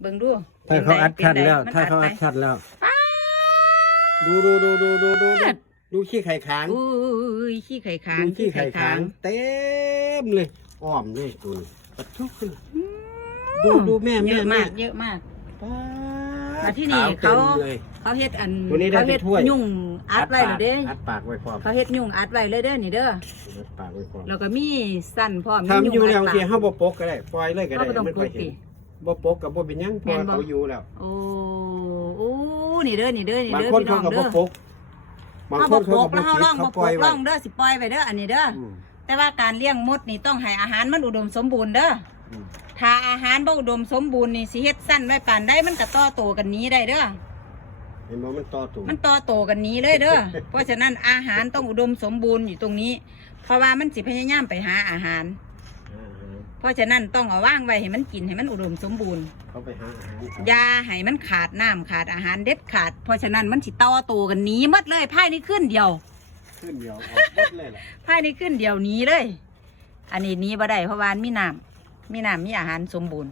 เบิ่งดูถ้าเขาอัดคัดแล้วมันถ้าเขาไปอัดคัดแล้ว ดูดูดูดูดูดูดูดูขี้ไข่ค้างอุ้ยขี้ไข่ค้างดูขี้ไข่ค้าง เต็มเลย อ้อมเลยตัวนี้ปัดทุกขึ้นดูดูแม่แม่เยอะแม่มาก เยอะมากป๊าดมาที่นี่ขวเขาต็มเลยเขาเฮ็ดอันตัวนี้ได้เขาเฮ็ดเป็นถ้วยยุ่งอัดไว้เลยเด้อัดปากไว้พร้อมเขาเฮ็ดยุ่งอัดไว้เลยเด้อนี่เด้ออัดปากไว้พร้อมแล้วก็มีสั้นพร้อมทำอยู่แล้วดเทียห้าบ่ปกก็ได้ปล่อยเลยก็เขาได้บ่ต้องไม่ปค่ลูอยกเห็ติน บ่ปกกับบ่เป็นหยังเพแม่ราะนบ่เขาอยู่แล้วโอ้โอ้นี่เด้อนี่เด้อนี่บางเด้อคนพี่น้เขาองก็เด้บ่อปกบางเขาคบ่นปเขาลูก็กแล้วบ่เฮาคิดล่องเขาบ่ปปลูล่อยกไว้ล่องเด้อสิปล่อยไว้เด้ออันนี้เด้ออืมแต่ว่าการเลี้ยงมดนี่ต้องให้อาหารมันอุดมสมบูรณ์เด้ออืมถ้าอาหารบ่อุดมสมบูรณ์นี่สิเฮ็ดสั้นไว้ปานใดมันก็ต่อโตกันหนี้ได้เด้อ เห็นบ่มันต่อตูมันต่อโตกันหนี้เลยเด้อ เพราะฉะนั้นอาหารต้องอุดมสมบูรณ์อยู่ตรงนี้ เพราะว่ามันสิพยายามไปหาอาหารอ่าฮะ เพราะฉะนั้นต้องเอาว่างไว้ให้มันกินให้มันอุดมสมบูรณ์เขาไปหาอาหารอยาให้มันขาดน้ำขาดอาหารเด็ดขาด เพราะฉะนั้นมันสิต่อโตกันหนี้หมดเลยภายในคืนเดียวขึ้นเดียวออกหมดเลยล่ะภายในคืนเดียวหนี้เลย อันนี้หนี้บ่ได้เพราะว่ามันมีน้ำมีน้ำมีอาหารสมบูรณ์